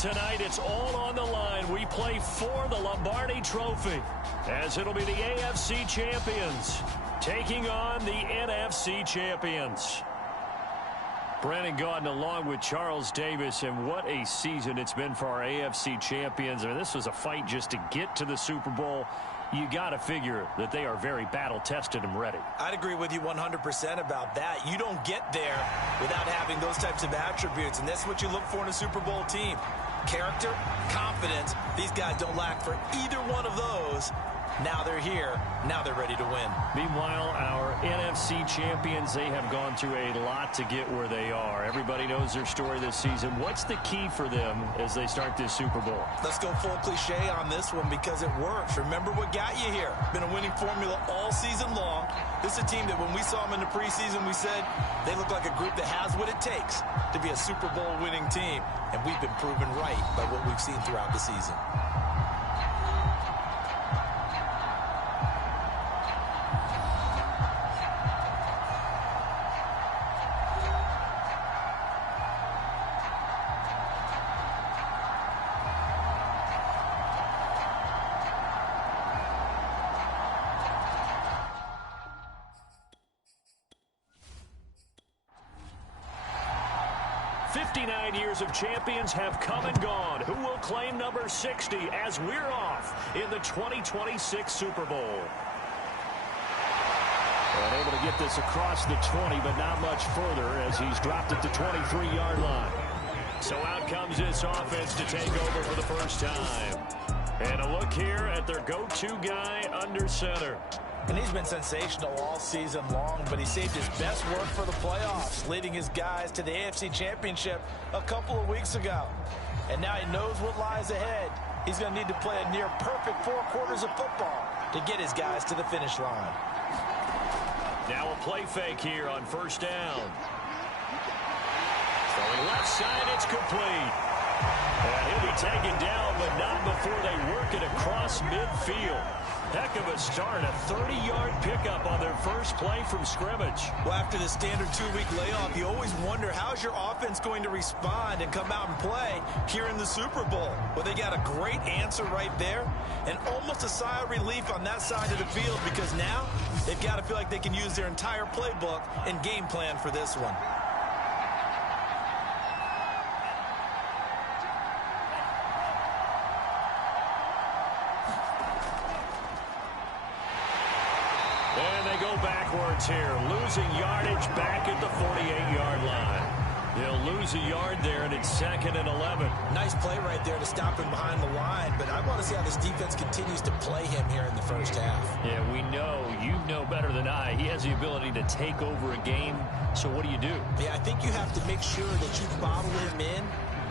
Tonight, it's all on the line. We play for the Lombardi Trophy, as it'll be the AFC champions taking on the NFC champions. Brandon Gaudin along with Charles Davis, and what a season it's been for our AFC champions. I mean, this was a fight just to get to the Super Bowl. You got to figure that they are very battle-tested and ready. I'd agree with you 100% about that. You don't get there without having those types of attributes, and that's what you look for in a Super Bowl team. Character, confidence. These guys don't lack for either one of those. Now they're here. Now they're ready to win. Meanwhile, our NFC champions, they have gone through a lot to get where they are. Everybody knows their story this season. What's the key for them as they start this Super Bowl? Let's go full cliche on this one because it works. Remember what got you here. Been a winning formula all season long. This is a team that when we saw them in the preseason, we said they look like a group that has what it takes to be a Super Bowl winning team. And we've been proven right by what we've seen throughout the season. Of champions have come and gone. Who will claim number 60 as we're off in the 2026 Super Bowl? And able to get this across the 20, but not much further as he's dropped at the 23-yard line. So out comes this offense to take over for the first time. And a look here at their go-to guy under center. And he's been sensational all season long, but he saved his best work for the playoffs, leading his guys to the AFC Championship a couple of weeks ago. And now he knows what lies ahead. He's going to need to play a near-perfect 4 quarters of football to get his guys to the finish line. Now a play fake here on first down. Throwing left side, it's complete. And he'll be taken down, but not before they work it across midfield. Heck of a start, a 30-yard pickup on their first play from scrimmage. Well, after the standard 2-week layoff, you always wonder how's your offense going to respond and come out and play here in the Super Bowl. Well, they got a great answer right there and almost a sigh of relief on that side of the field because now they've got to feel like they can use their entire playbook and game plan for this one. Here, losing yardage back at the 48-yard line. They'll lose a yard there, and it's 2nd and 11. Nice play right there to stop him behind the line, but I want to see how this defense continues to play him here in the first half. Yeah, we know, you know better than I, he has the ability to take over a game, so what do you do? Yeah, I think you have to make sure that you bottle him in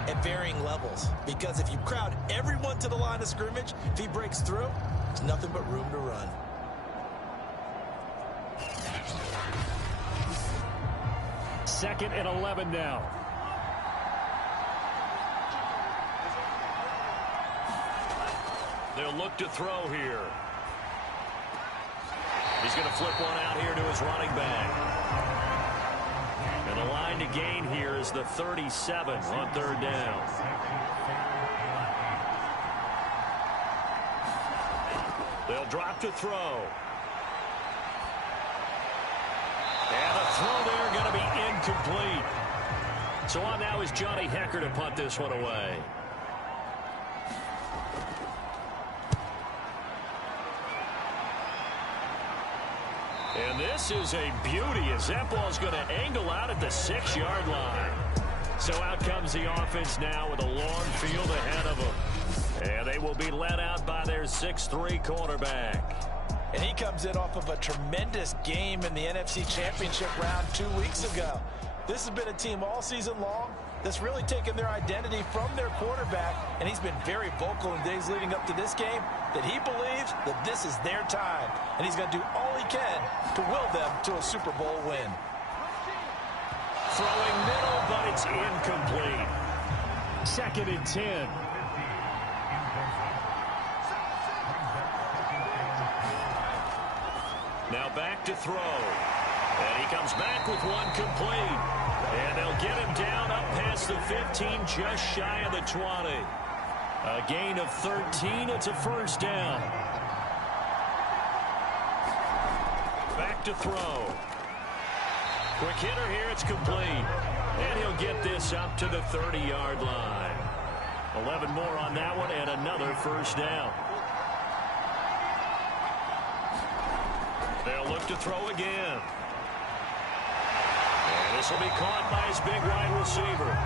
at varying levels, because if you crowd everyone to the line of scrimmage, if he breaks through, there's nothing but room to run. Second and 11 now. They'll look to throw here. He's going to flip one out here to his running back. And the line to gain here is the 37 on 3rd down. They'll drop to throw. And the throw there going to be incomplete. So on now is Johnny Hecker to punt this one away. And this is a beauty as that ball's going to angle out at the 6-yard line. So out comes the offense now with a long field ahead of them. And they will be led out by their 6'3" quarterback. And he comes in off of a tremendous game in the NFC Championship round 2 weeks ago. This has been a team all season long that's really taken their identity from their quarterback, and he's been very vocal in days leading up to this game that he believes that this is their time, and he's going to do all he can to will them to a Super Bowl win. Throwing middle, but it's incomplete. 2nd and 10. Now back to throw. And he comes back with one complete. And they'll get him down up past the 15, just shy of the 20. A gain of 13. It's a first down. Back to throw. Quick hitter here. It's complete. And he'll get this up to the 30-yard line. 11 more on that one and another first down. They'll look to throw again. And this will be caught by his big wide receiver.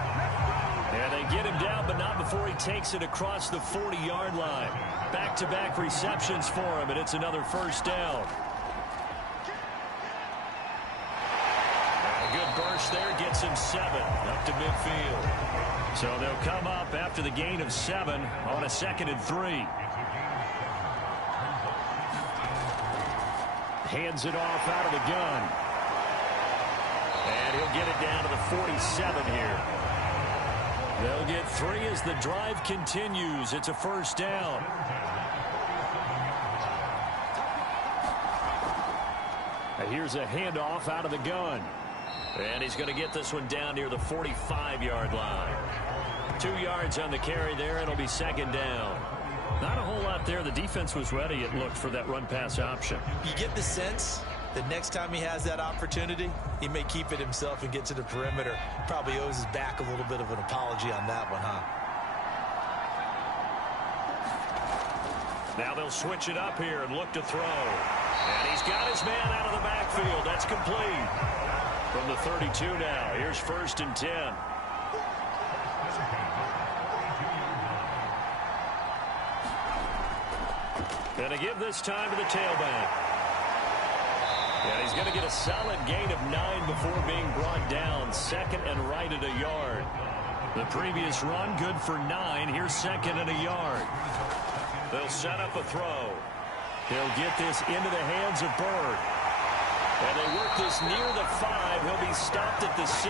And they get him down, but not before he takes it across the 40-yard line. Back-to-back receptions for him, and it's another first down. And a good burst there gets him 7 up to midfield. So they'll come up after the gain of 7 on a 2nd and 3. Hands it off out of the gun. And he'll get it down to the 47 here. They'll get 3 as the drive continues. It's a first down. And here's a handoff out of the gun. And he's going to get this one down near the 45-yard line. 2 yards on the carry there. It'll be 2nd down. Not a whole lot there. The defense was ready, it looked, for that run-pass option. You get the sense that next time he has that opportunity, he may keep it himself and get to the perimeter. Probably owes his back a little bit of an apology on that one, huh? Now they'll switch it up here and look to throw. And he's got his man out of the backfield. That's complete. From the 32 now. Here's 1st and 10. Gonna give this time to the tailback. And he's going to get a solid gain of 9 before being brought down. 2nd and right at a yard. The previous run good for 9. Here's 2nd and a yard. They'll set up a throw. He'll get this into the hands of Bird. And they work this near the 5. He'll be stopped at the 6.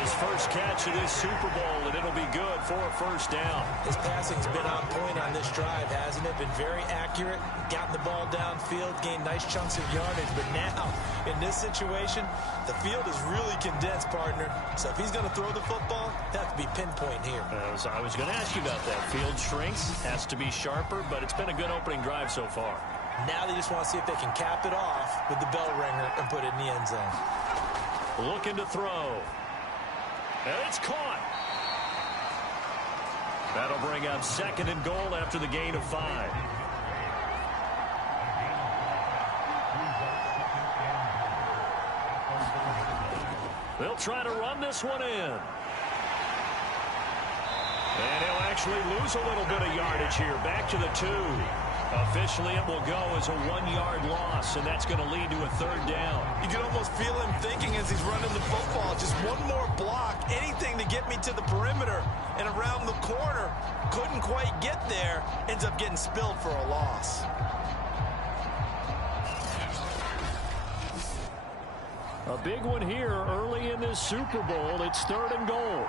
His first catch of this Super Bowl, and it'll be good for a first down. His passing's been on point on this drive, hasn't it? Been very accurate, gotten the ball downfield, gained nice chunks of yardage. But now, in this situation, the field is really condensed, partner. So if he's going to throw the football, that has to be pinpoint here. I was going to ask you about that. Field shrinks, has to be sharper, but it's been a good opening drive so far. Now they just want to see if they can cap it off with the bell ringer and put it in the end zone. Looking to throw. And it's caught. That'll bring up 2nd and goal after the gain of 5. They'll try to run this one in. And he'll actually lose a little bit of yardage here. Back to the 2. Officially, it will go as a 1-yard loss, and that's going to lead to a 3rd down. You can almost feel him thinking as he's running the football, just one more block, anything to get me to the perimeter and around the corner. Couldn't quite get there, ends up getting spilled for a loss. A big one here early in this Super Bowl. It's 3rd and goal.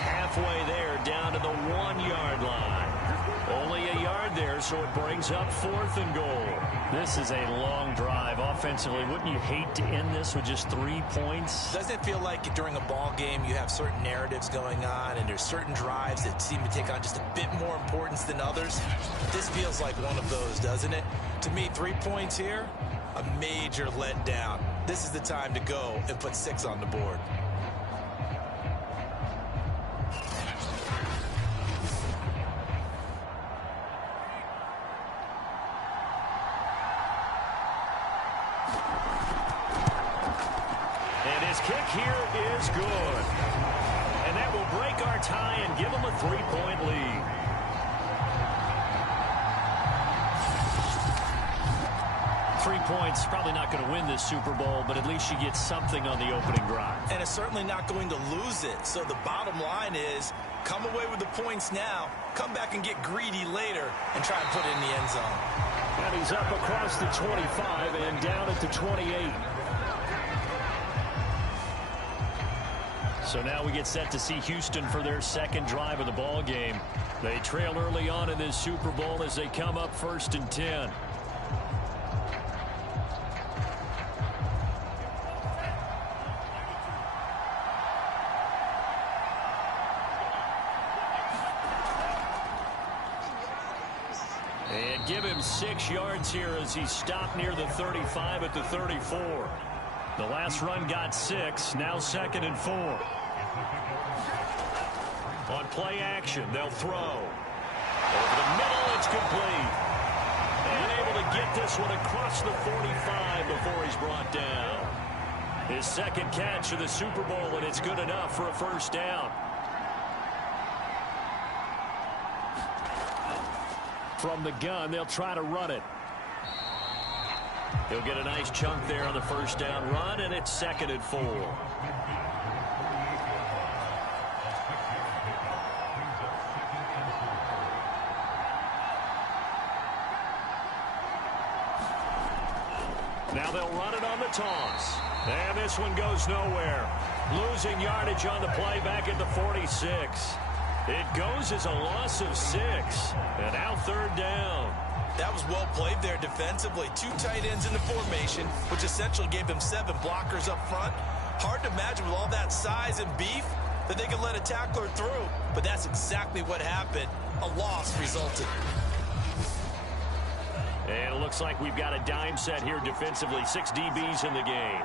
Halfway there, down to the 1-yard line. Only a yard there, so it brings up 4th and goal. This is a long drive offensively. Wouldn't you hate to end this with just 3 points? Doesn't it feel like during a ball game you have certain narratives going on and there's certain drives that seem to take on just a bit more importance than others? This feels like one of those, doesn't it? To me, 3 points here, a major letdown. This is the time to go and put 6 on the board. Here is good. And that will break our tie and give them a 3-point lead. Three points, probably not going to win this Super Bowl, but at least you get something on the opening drive. And it's certainly not going to lose it. So the bottom line is, come away with the points now, come back and get greedy later, and try and put it in the end zone. And he's up across the 25 and down at the 28. So now we get set to see Houston for their second drive of the ball game. They trail early on in this Super Bowl as they come up 1st and 10. And give him 6 yards here as he stopped near the 35 at the 34. The last run got 6. Now 2nd and 4. On play action, they'll throw. Over the middle, it's complete. And able to get this one across the 45 before he's brought down. His second catch of the Super Bowl, and it's good enough for a first down. From the gun, they'll try to run it. He'll get a nice chunk there on the first down run, and it's 2nd and 4. Now they'll run it on the toss. And this one goes nowhere. Losing yardage on the play back at the 46. It goes as a loss of 6. And now 3rd down. That was well played there defensively. 2 tight ends in the formation, which essentially gave them 7 blockers up front. Hard to imagine with all that size and beef that they could let a tackler through. But that's exactly what happened. A loss resulted. And it looks like we've got a dime set here defensively. 6 DBs in the game.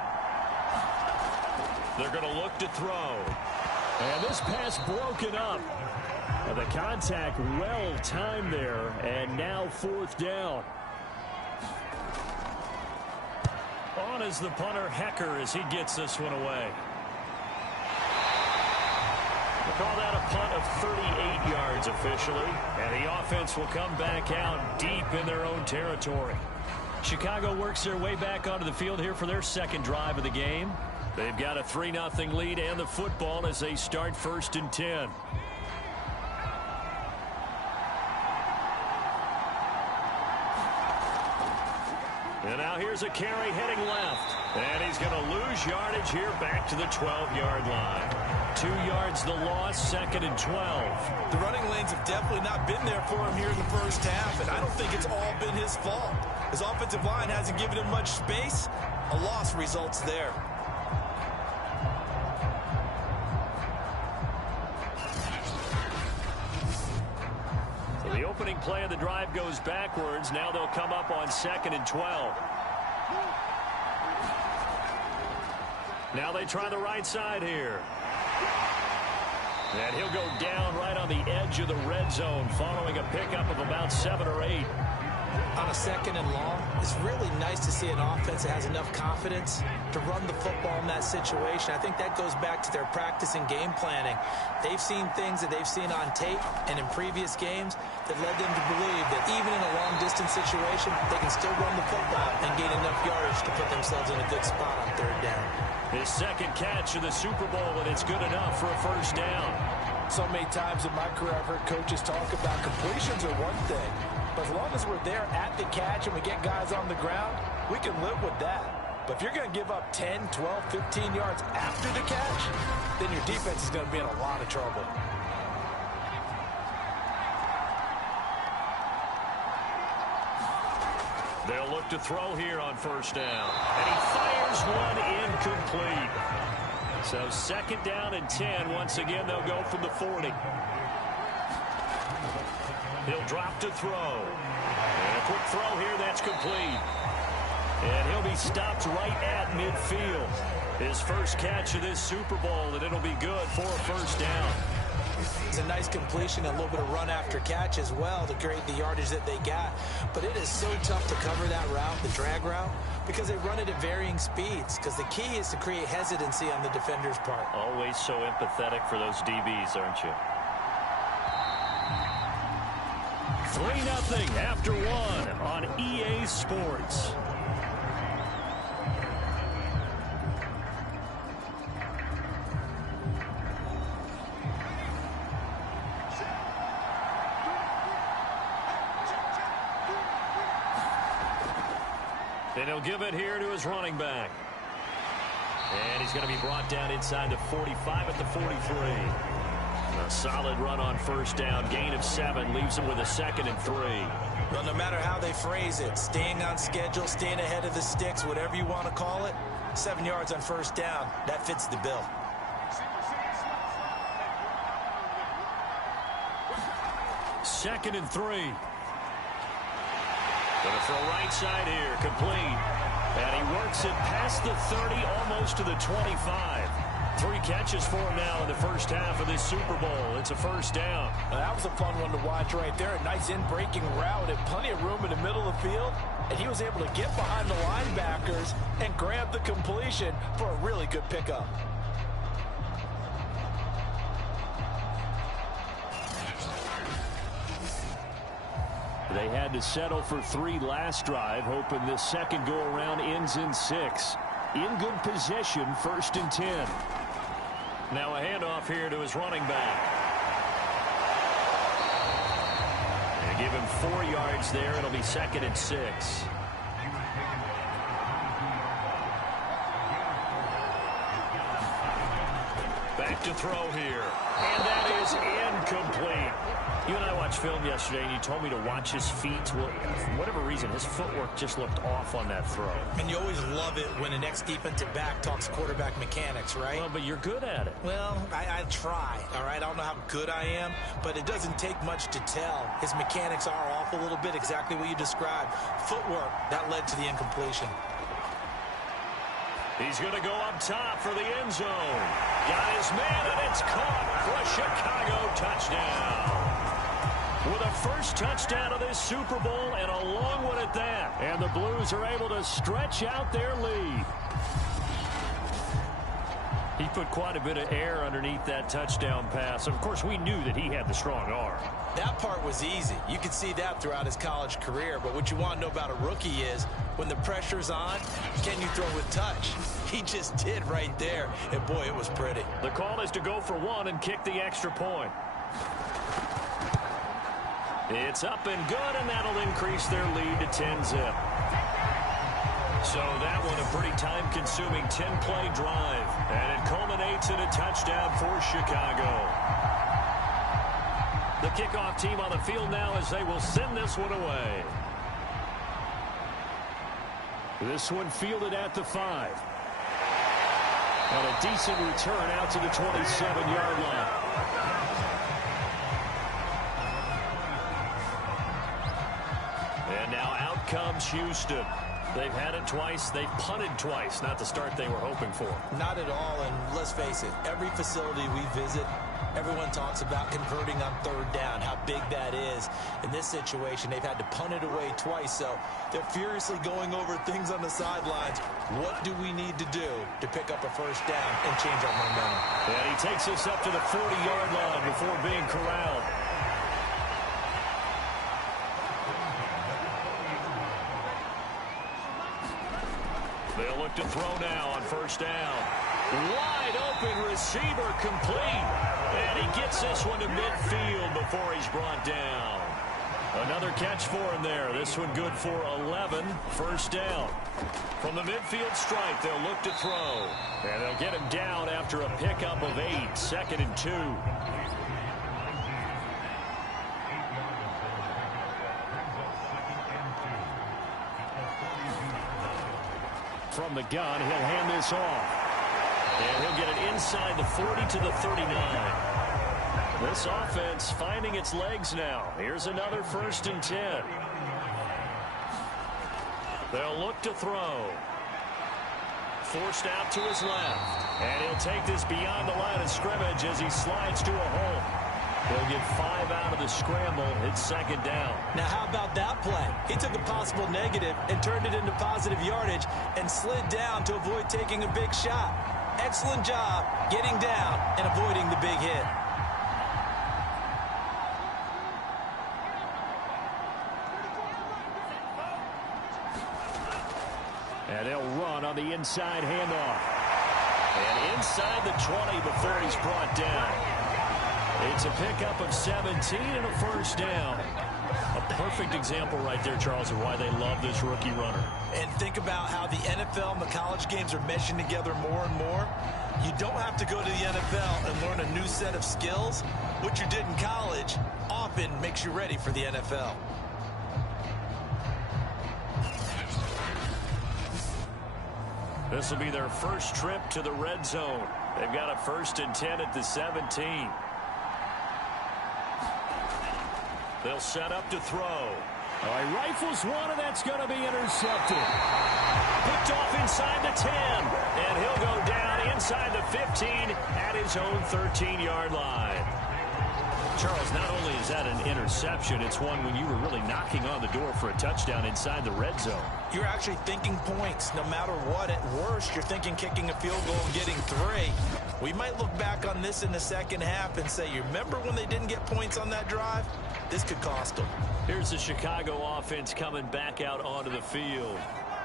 They're going to look to throw. And this pass broken up. The contact well timed there. And now 4th down. On is the punter, Hecker, as he gets this one away. We'll call that a punt of 38 yards officially. And the offense will come back out deep in their own territory. Chicago works their way back onto the field here for their second drive of the game. They've got a 3-0 lead and the football as they start 1st and 10. And now here's a carry heading left. And he's going to lose yardage here back to the 12-yard line. 2 yards the loss, 2nd and 12. The running lanes have definitely not been there for him here in the first half, and I don't think it's all been his fault. His offensive line hasn't given him much space. A loss results there. So the opening play of the drive goes backwards. Now they'll come up on 2nd and 12. Now they try the right side here. And he'll go down right on the edge of the red zone following a pickup of about 7 or 8. On a 2nd and long, it's really nice to see an offense that has enough confidence to run the football in that situation. I think that goes back to their practice and game planning. They've seen things that they've seen on tape and in previous games that led them to believe that even in a long-distance situation, they can still run the football and gain enough yardage to put themselves in a good spot on 3rd down. His second catch of the Super Bowl, and it's good enough for a first down. So many times in my career, I've heard coaches talk about completions are one thing. But as long as we're there at the catch and we get guys on the ground, we can live with that. But if you're going to give up 10, 12, 15 yards after the catch, then your defense is going to be in a lot of trouble. They'll look to throw here on first down. And he fires one incomplete. So 2nd down and 10. Once again, they'll go from the 40. He'll drop to throw. And a quick throw here, that's complete. And he'll be stopped right at midfield. His first catch of this Super Bowl, and it'll be good for a first down. It's a nice completion, a little bit of run after catch as well to create the yardage that they got. But it is so tough to cover that route, the drag route, because they run it at varying speeds. Because the key is to create hesitancy on the defender's part. Always so empathetic for those DBs, aren't you? 3-0 after 1 on EA Sports. And he'll give it here to his running back. And he's going to be brought down inside the 45 at the 43. A solid run on first down. Gain of 7 leaves him with a 2nd and 3. Well, no matter how they phrase it, staying on schedule, staying ahead of the sticks, whatever you want to call it, 7 yards on first down, that fits the bill. Second and 3. Going to throw right side here, complete. And he works it past the 30, almost to the 25. 3 catches for him now in the first half of this Super Bowl. It's a first down. Now, that was a fun one to watch right there. A nice in-breaking route and plenty of room in the middle of the field. And he was able to get behind the linebackers and grab the completion for a really good pickup. They had to settle for 3 last drive, hoping this second go-around ends in 6. In good position, 1st and 10. Now a handoff here to his running back. They give him 4 yards there. It'll be 2nd and 6. Back to throw here. And that is incomplete. You and I watched film yesterday, and you told me to watch his feet. Well, for whatever reason, his footwork just looked off on that throw. And you always love it when an ex-defensive back talks quarterback mechanics, right? Well, but you're good at it. Well, I try, all right? I don't know how good I am, but it doesn't take much to tell. His mechanics are off a little bit, exactly what you described. Footwork, that led to the incompletion. He's going to go up top for the end zone. Got his man, and it's caught for a Chicago touchdown. With a first touchdown of this Super Bowl and a long one at that. And the Blues are able to stretch out their lead. He put quite a bit of air underneath that touchdown pass. Of course, we knew that he had the strong arm. That part was easy. You could see that throughout his college career. But what you want to know about a rookie is when the pressure's on, can you throw with touch? He just did right there. And, boy, it was pretty. The call is to go for 1 and kick the extra point. It's up and good, and that'll increase their lead to 10-zip. So that one a pretty time-consuming 10-play drive. And it culminates in a touchdown for Chicago. The kickoff team on the field now as they will send this one away. This one fielded at the 5. And a decent return out to the 27-yard line. And now out comes Houston. They've had it twice. They've punted twice. Not the start they were hoping for. Not at all, and let's face it, every facility we visit, everyone talks about converting on 3rd down, how big that is. In this situation, they've had to punt it away twice, so they're furiously going over things on the sidelines. What do we need to do to pick up a first down and change our momentum? And he takes us up to the 40-yard line before being corralled. They'll look to throw now on first down. Wide open receiver complete. And he gets this one to midfield before he's brought down. Another catch for him there. This one good for 11. First down. From the midfield stripe, they'll look to throw. And they'll get him down after a pickup of 8. 2nd and 2. From the gun, he'll hand this off. And he'll get it inside the 40 to the 39. This offense finding its legs now. Here's another 1st and 10. They'll look to throw. Forced out to his left. And he'll take this beyond the line of scrimmage as he slides to a hole. He'll get 5 out of the scramble. It's 2nd down. Now, how about that play? He took a possible negative and turned it into positive yardage and slid down to avoid taking a big shot. Excellent job getting down and avoiding the big hit. And they'll run on the inside handoff. And inside the 20 before he's brought down. It's a pickup of 17 and a first down. A perfect example right there, Charles, of why they love this rookie runner. And think about how the NFL and the college games are meshing together more and more. You don't have to go to the NFL and learn a new set of skills. What you did in college often makes you ready for the NFL. This will be their first trip to the red zone. They've got a 1st and 10 at the 17. They'll set up to throw. All right, rifles one, and that's going to be intercepted. Picked off inside the 10, and he'll go down inside the 15 at his own 13-yard line. Charles, not only is that an interception, it's one when you were really knocking on the door for a touchdown inside the red zone. You're actually thinking points. No matter what, at worst, you're thinking kicking a field goal and getting 3. We might look back on this in the second half and say, you remember when they didn't get points on that drive? This could cost them. Here's the Chicago offense coming back out onto the field.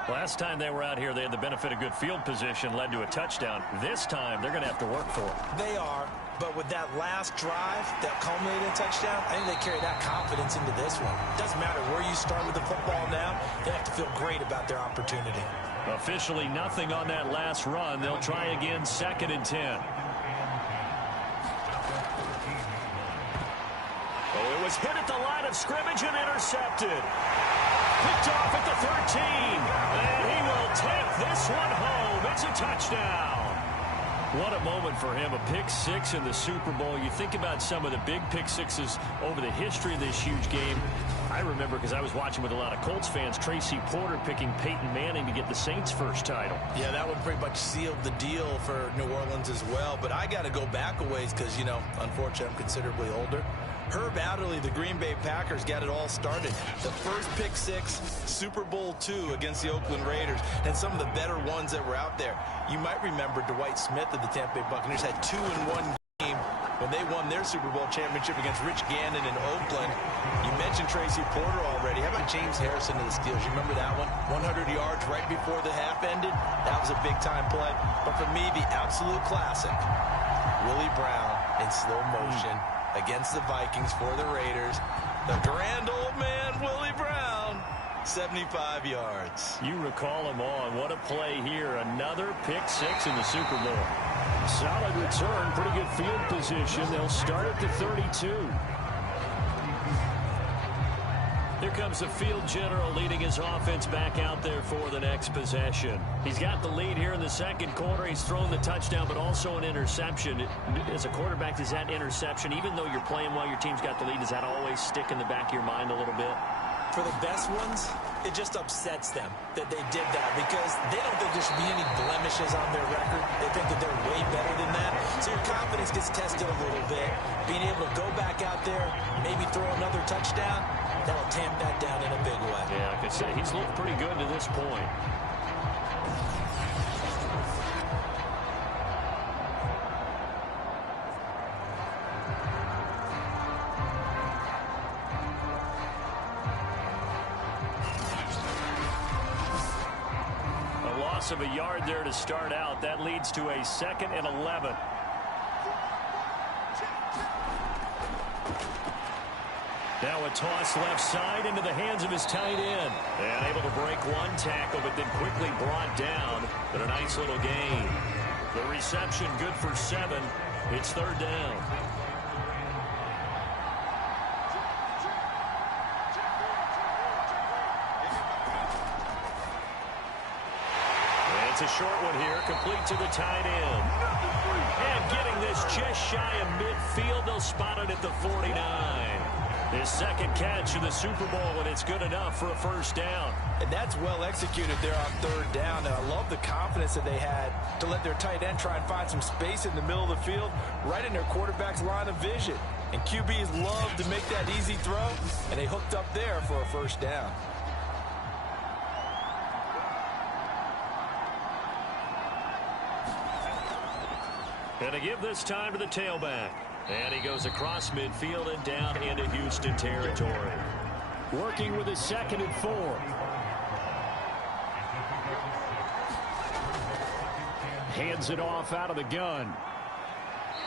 Last time they were out here, they had the benefit of good field position, led to a touchdown. This time, they're going to have to work for it. They are, but with that last drive that culminated in a touchdown, I think they carry that confidence into this one. Doesn't matter where you start with the football now, they have to feel great about their opportunity. Officially nothing on that last run. They'll try again, 2nd and 10. Oh, it was hit at the line of scrimmage and intercepted. Picked off at the 13, and he will take this one home. It's a touchdown. What a moment for him, a pick 6 in the Super Bowl. You think about some of the big pick 6s over the history of this huge game. I remember, because I was watching with a lot of Colts fans, Tracy Porter picking Peyton Manning to get the Saints' first title. Yeah, that one pretty much sealed the deal for New Orleans as well. But I got to go back a ways because, you know, unfortunately, I'm considerably older. Herb Adderley, the Green Bay Packers, got it all started. The first pick 6, Super Bowl II against the Oakland Raiders, and some of the better ones that were out there. You might remember Dwight Smith of the Tampa Bay Buccaneers had 2 in one game when they won their Super Bowl championship against Rich Gannon in Oakland. You mentioned Tracy Porter already. How about James Harrison of the Steelers? You remember that one? 100 yards right before the half ended. That was a big-time play. But for me, the absolute classic, Willie Brown in slow motion against the Vikings for the Raiders. The grand old man, Willie Brown, 75 yards. You recall them all, and what a play here. Another pick 6 in the Super Bowl. Solid return, pretty good field position. They'll start at the 32. Here comes the field general leading his offense back out there for the next possession. He's got the lead here in the second quarter. He's thrown the touchdown, but also an interception. As a quarterback, does that interception, even though you're playing while your team's got the lead, does that always stick in the back of your mind a little bit? For the best ones, it just upsets them that they did that because they don't think there should be any blemishes on their record. They think that they're way better than that. So your confidence gets tested a little bit. Being able to go back out there, maybe throw another touchdown, that'll tamp that down in a big way. Yeah, I could say he's looked pretty good to this point. Of a yard there to start out. That leads to a 2nd and 11. Now a toss left side into the hands of his tight end. And able to break one tackle, but then quickly brought down. But a nice little gain. The reception good for 7. It's 3rd down. It's a short one here, complete to the tight end. And getting this just shy of midfield, they'll spot it at the 49. His second catch of the Super Bowl, and it's good enough for a first down. And that's well executed there on 3rd down. And I love the confidence that they had to let their tight end try and find some space in the middle of the field, right in their quarterback's line of vision. And QBs love to make that easy throw, and they hooked up there for a first down. And to give this time to the tailback. And he goes across midfield and down into Houston territory. Working with his 2nd and 4. Hands it off out of the gun.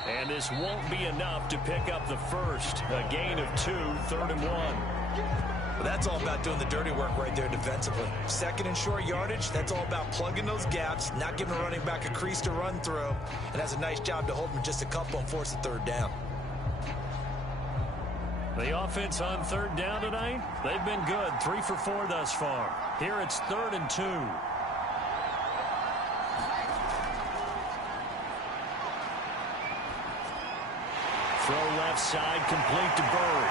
And this won't be enough to pick up the first. A gain of 2, 3rd and 1. But that's all about doing the dirty work right there defensively. Second and short yardage, that's all about plugging those gaps, not giving a running back a crease to run through, and has a nice job to hold him just a couple and force a third down. The offense on third down tonight, they've been good. 3 for 4 thus far. Here it's 3rd and 2. Throw left side, complete to Bird.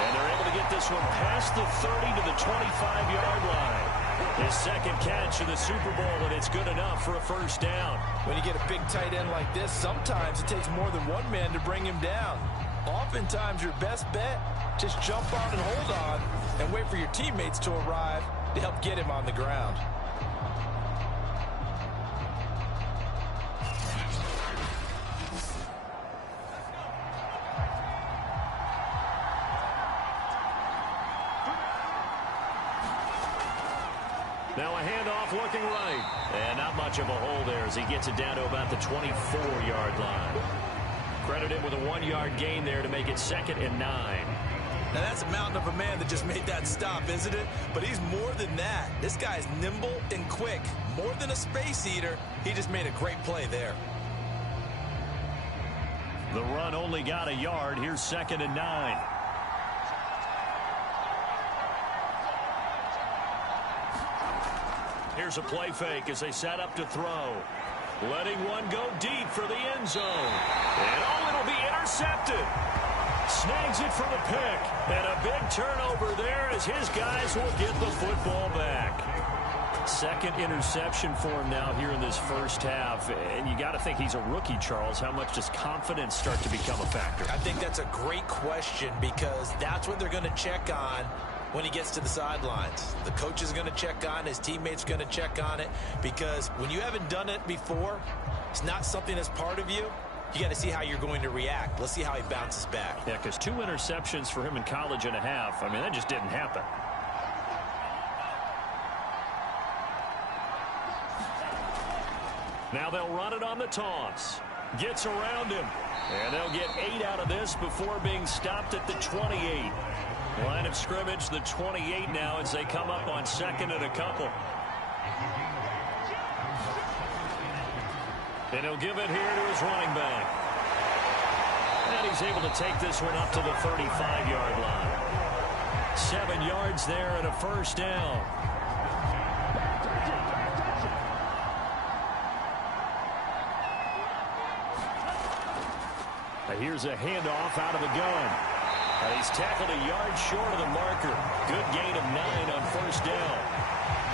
And they're able to get this one past the 30 to the 25-yard line. His second catch of the Super Bowl, and it's good enough for a first down. When you get a big tight end like this, sometimes it takes more than one man to bring him down. Oftentimes, your best bet, just jump on and hold on and wait for your teammates to arrive to help get him on the ground. Now a handoff looking right. And not much of a hole there as he gets it down to about the 24-yard line. Credit him with a 1-yard gain there to make it 2nd and 9. Now that's a mountain of a man that just made that stop, isn't it? But he's more than that. This guy's nimble and quick. More than a space eater. He just made a great play there. The run only got a yard. Here's 2nd and 9. Here's a play fake as they set up to throw. Letting one go deep for the end zone. And oh, it'll be intercepted. Snags it for the pick. And a big turnover there as his guys will get the football back. Second interception for him now here in this first half. And you got to think he's a rookie, Charles. How much does confidence start to become a factor? I think that's a great question because that's what they're going to check on when he gets to the sidelines. The coach is going to check on, his teammates are going to check on it, because when you haven't done it before, it's not something that's part of you. You got to see how you're going to react. Let's see how he bounces back. Yeah, because 2 interceptions for him in college and a half. I mean, that just didn't happen. Now they'll run it on the toss. Gets around him. And they'll get 8 out of this before being stopped at the 28. Line of scrimmage, the 28 now as they come up on 2nd and a couple. And he'll give it here to his running back. And he's able to take this one up to the 35-yard line. 7 yards there and a first down. Here's a handoff out of the gun. He's tackled a yard short of the marker. Good gain of 9 on first down.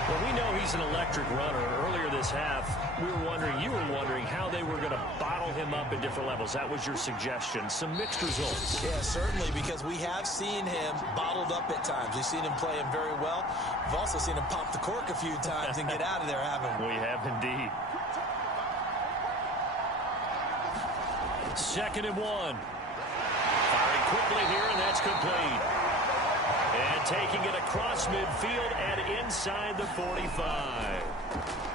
Well, we know he's an electric runner. Earlier this half, you were wondering how they were going to bottle him up at different levels. That was your suggestion. Some mixed results. Yeah, certainly, because we have seen him bottled up at times. We've seen him play him very well. We've also seen him pop the cork a few times and get out of there, haven't we? We have indeed. 2nd and 1. Firing quickly here, and that's complete. And taking it across midfield and inside the 45.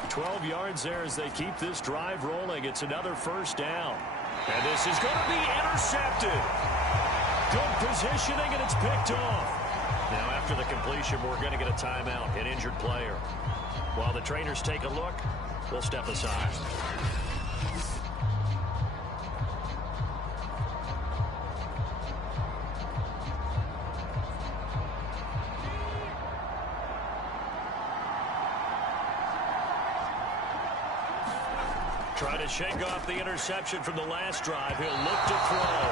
12 yards there as they keep this drive rolling. It's another first down. And this is going to be intercepted. Good positioning, and it's picked off. Now, after the completion, we're going to get a timeout, an injured player. While the trainers take a look, we'll step aside. Trying to shake off the interception from the last drive. He'll look to throw.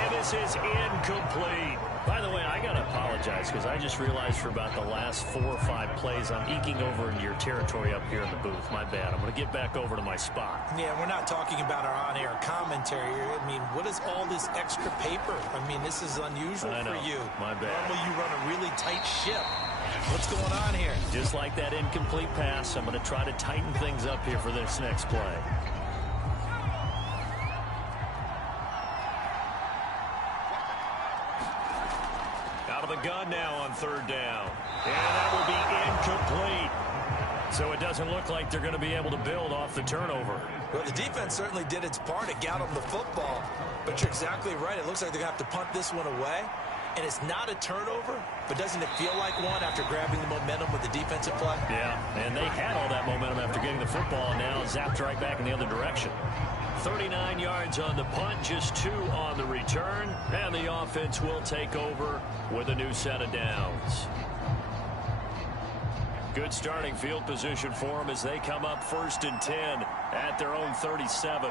And this is incomplete. By the way, I got to apologize because I just realized for about the last 4 or 5 plays, I'm eking over into your territory up here in the booth. My bad. I'm going to get back over to my spot. Yeah, we're not talking about our on-air commentary here. I mean, what is all this extra paper? I mean, this is unusual for you. My bad. Normally you run a really tight ship. What's going on here? Just like that incomplete pass, I'm going to try to tighten things up here for this next play. Out of the gun now on 3rd down. And that will be incomplete. So it doesn't look like they're going to be able to build off the turnover. Well, the defense certainly did its part. It got them the football. But you're exactly right. It looks like they're going to have to punt this one away. And it's not a turnover, but doesn't it feel like one after grabbing the momentum with the defensive play? Yeah, and they had all that momentum after getting the football, and now zapped right back in the other direction. 39 yards on the punt, just 2 on the return, and the offense will take over with a new set of downs. Good starting field position for them as they come up 1st and 10 at their own 37.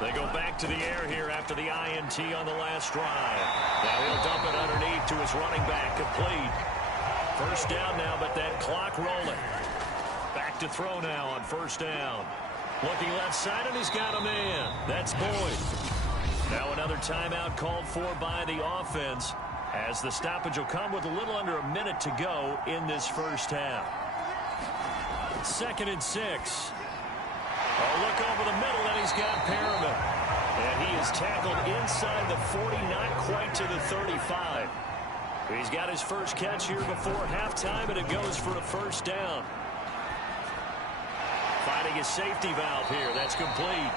They go back to the air here after the INT on the last drive. Now he'll dump it underneath to his running back, complete. 1st down now, but that clock rolling. Back to throw now on 1st down. Looking left side, and he's got a man. That's Boyd. Now another timeout called for by the offense, as the stoppage will come with a little under a minute to go in this 1st half. 2nd and 6. A look over the middle, and he's got Perriman. And he is tackled inside the 40, not quite to the 35. He's got his first catch here before halftime, and it goes for a 1st down. Finding his safety valve here. That's complete.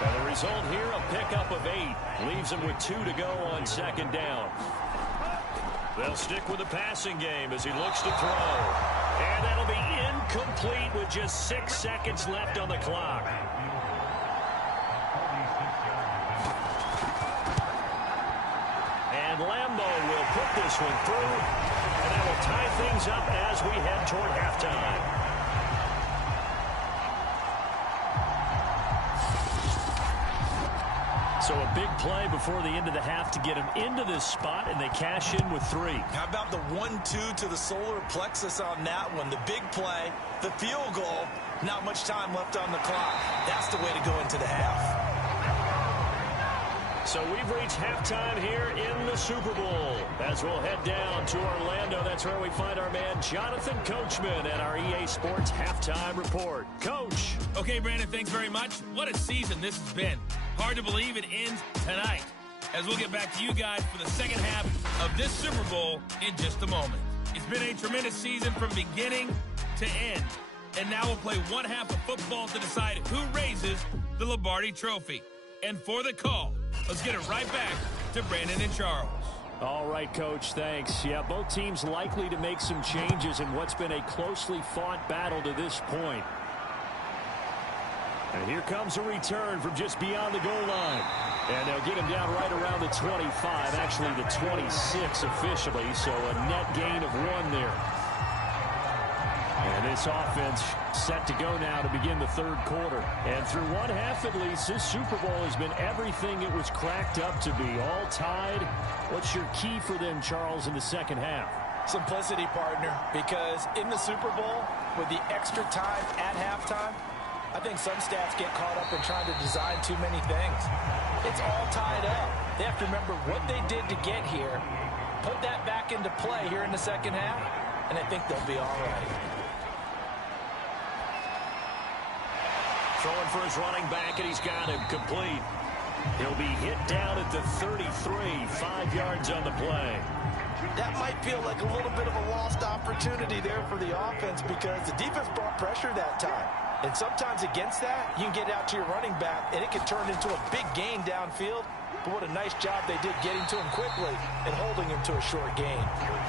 And the result here, a pickup of 8. Leaves him with 2 to go on 2nd down. They'll stick with the passing game as he looks to throw. And that'll be incomplete with just 6 seconds left on the clock. And Lambo will put this one through. And that will tie things up as we head toward halftime. So a big play before the end of the half to get him into this spot, and they cash in with 3. How about the 1-2 to the solar plexus on that one? The big play, the field goal, not much time left on the clock. That's the way to go into the half. So we've reached halftime here in the Super Bowl. As we'll head down to Orlando, that's where we find our man Jonathan Coachman at our EA Sports Halftime Report. Coach. Okay, Brandon, thanks very much. What a season this has been. Hard to believe it ends tonight, as we'll get back to you guys for the 2nd half of this Super Bowl in just a moment. It's been a tremendous season from beginning to end, and now we'll play one half of football to decide who raises the Lombardi Trophy. And for the call, let's get it right back to Brandon and Charles. All right, Coach, thanks. Yeah, both teams likely to make some changes in what's been a closely fought battle to this point. And here comes a return from just beyond the goal line. And they'll get him down right around the 25, actually the 26 officially, so a net gain of 1 there. And this offense set to go now to begin the 3rd quarter. And through one half at least, this Super Bowl has been everything it was cracked up to be. All tied. What's your key for them, Charles, in the 2nd half? Simplicity, partner, because in the Super Bowl, with the extra time at halftime, I think some stats get caught up in trying to design too many things. It's all tied up. They have to remember what they did to get here, put that back into play here in the 2nd half, and I think they'll be all right. Throwing for his running back, and he's got him complete. He'll be hit down at the 33, 5 yards on the play. That might feel like a little bit of a lost opportunity there for the offense because the defense brought pressure that time. And sometimes against that, you can get out to your running back, and it can turn into a big gain downfield. But what a nice job they did getting to him quickly and holding him to a short gain.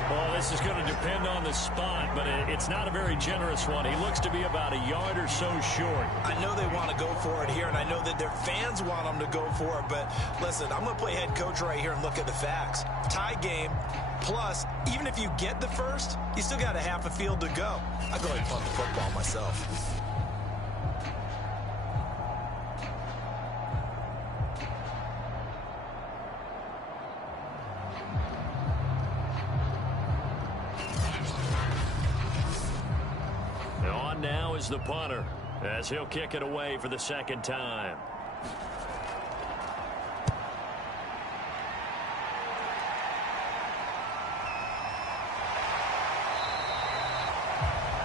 Well, this is going to depend on the spot, but it's not a very generous one. He looks to be about a yard or so short. I know they want to go for it here, and I know that their fans want them to go for it. But listen, I'm going to play head coach right here and look at the facts. Tie game, plus, even if you get the first, you still got a half a field to go. I go ahead and punt the football myself. Now is the punter as he'll kick it away for the 2nd time.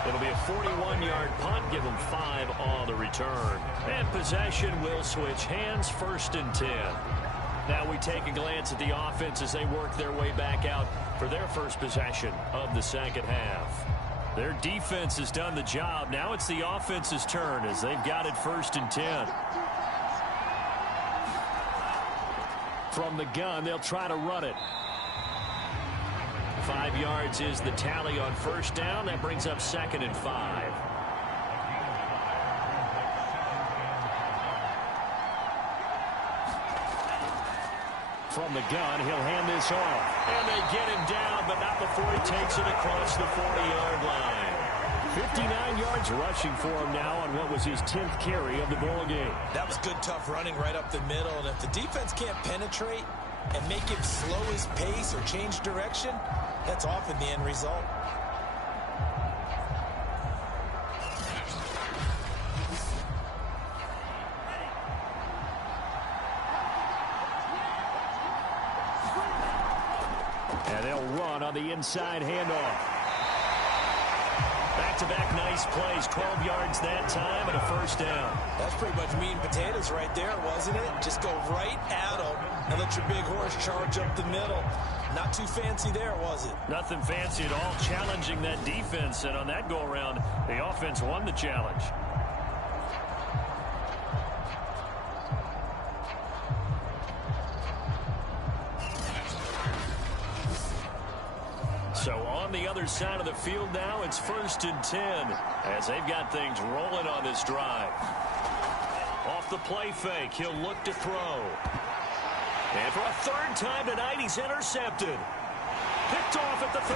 It'll be a 41-yard punt, give him 5 on the return. And possession will switch hands, 1st and 10. Now we take a glance at the offense as they work their way back out for their first possession of the 2nd half. Their defense has done the job. Now it's the offense's turn as they've got it 1st and 10. From the gun, they'll try to run it. 5 yards is the tally on first down. That brings up 2nd and 5. From the gun, he'll hand this off. And they get him down, but not before he takes it across the 40-yard line. 59 yards rushing for him now on what was his 10th carry of the ball game. That was good, tough running right up the middle. And if the defense can't penetrate and make him slow his pace or change direction, that's often the end result. And they'll run on the inside handoff. Back-to-back nice plays, 12 yards that time and a first down. That's pretty much meat and potatoes right there, wasn't it? Just go right at them and let your big horse charge up the middle. Not too fancy there, was it? Nothing fancy at all, challenging that defense. And on that go-around, the offense won the challenge. So on the other side of the field now, it's 1st and 10 as they've got things rolling on this drive. Off the play fake, he'll look to throw. And for a 3rd time tonight, he's intercepted. Picked off at the 35.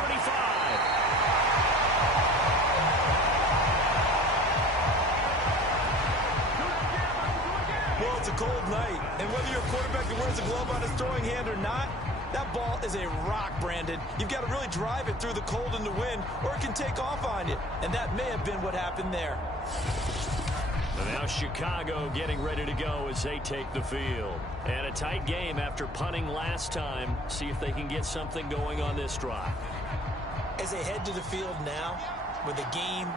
Well, it's a cold night, and whether you're a quarterback that wears a glove on his throwing hand or not, that ball is a rock, Brandon. You've got to really drive it through the cold and the wind, or it can take off on you. And that may have been what happened there. And now Chicago getting ready to go as they take the field. And a tight game after punting last time. See if they can get something going on this drive. As they head to the field now, with the game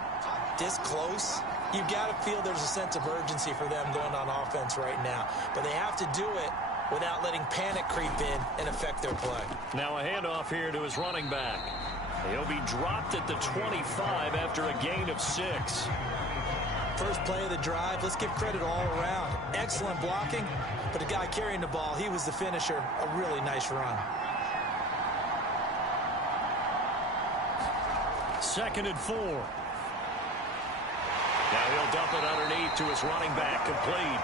this close, you've got to feel there's a sense of urgency for them going on offense right now. But they have to do it without letting panic creep in and affect their play. Now a handoff here to his running back. He'll be dropped at the 25 after a gain of 6. First play of the drive, let's give credit all around. Excellent blocking, but the guy carrying the ball, he was the finisher. A really nice run. 2nd and 4. Now he'll dump it underneath to his running back, complete.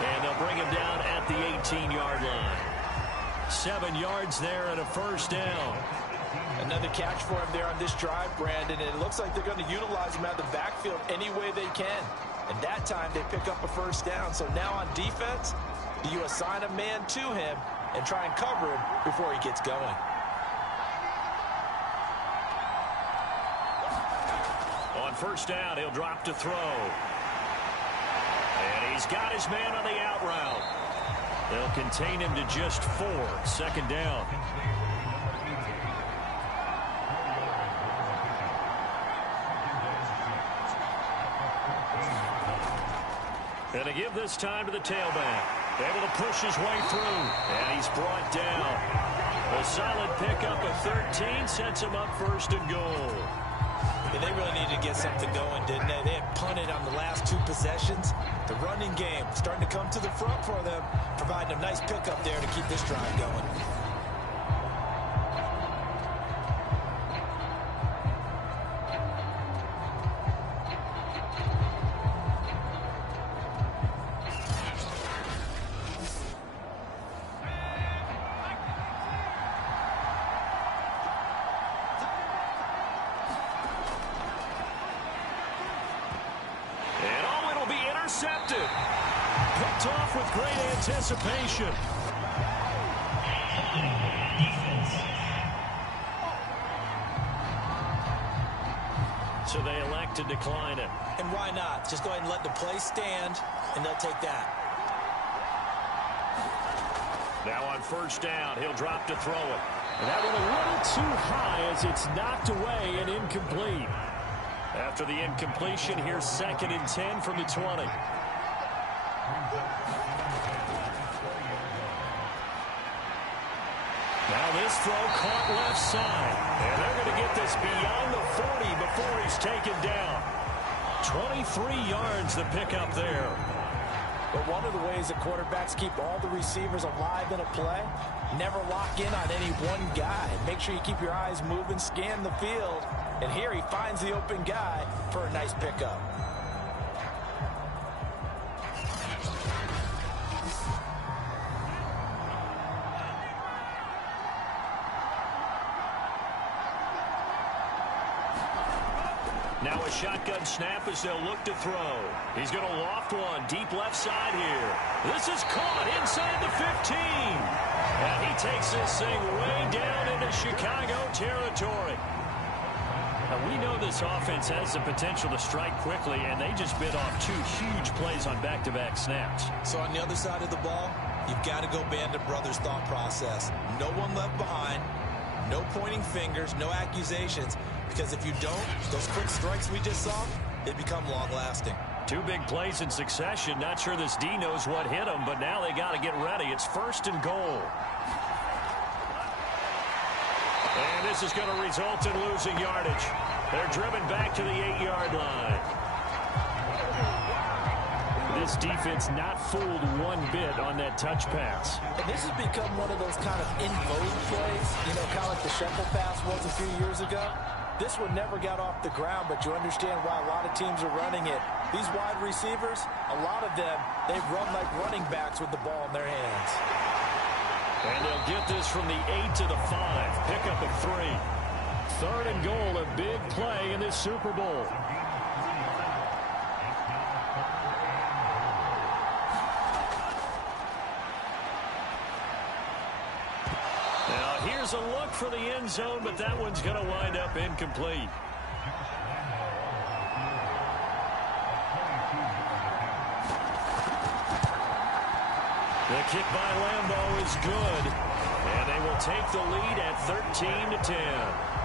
And they'll bring him down at the 18-yard line. 7 yards there and a first down. Another catch for him there on this drive, Brandon. And it looks like they're going to utilize him out of the backfield any way they can. And that time they pick up a first down. So now on defense, do you assign a man to him and try and cover him before he gets going? On first down, he'll drop to throw. And he's got his man on the out route. They'll contain him to just 4. 2nd down. And to give this time to the tailback. Able to push his way through. And he's brought down. A solid pickup of 13 sets him up 1st and goal. Yeah, they really needed to get something going, didn't they? They had punted on the last 2 possessions. The running game starting to come to the front for them, providing a nice pickup there to keep this drive going. Intercepted. Picked off with great anticipation. So they elect to decline it. And why not? Just go ahead and let the play stand, and they'll take that. Now on first down, he'll drop to throw it. And that one a little too high as it's knocked away and incomplete. After the incompletion, here's 2nd and 10 from the 20. Now this throw caught left side. And they're going to get this beyond the 40 before he's taken down. 23 yards the pickup there. But one of the ways that quarterbacks keep all the receivers alive in a play, never lock in on any one guy. Make sure you keep your eyes moving, scan the field. And here he finds the open guy for a nice pickup. Now a shotgun snap as they'll look to throw. He's going to loft one deep left side here. This is caught inside the 15. And he takes this thing way down into Chicago territory. Now we know this offense has the potential to strike quickly, and they just bit off 2 huge plays on back-to-back snaps. So on the other side of the ball, you've got to go Band of Brothers thought process. No one left behind. No pointing fingers, no accusations. Because if you don't, those quick strikes we just saw, they become long-lasting. 2 big plays in succession. Not sure this D knows what hit him, but now they got to get ready. It's 1st and goal. And this is going to result in losing yardage. They're driven back to the 8-yard line. This defense not fooled one bit on that touch pass. And this has become one of those kind of in vogue plays, you know, kind of like the Shekel pass was a few years ago. This one never got off the ground, but you understand why a lot of teams are running it. These wide receivers, a lot of them, they run like running backs with the ball in their hands. And they'll get this from the 8 to the 5. Pickup of 3. 3rd and goal, a big play in this Super Bowl. Here's a look for the end zone, but that one's going to wind up incomplete. The kick by Lambeau is good, and they will take the lead at 13-10.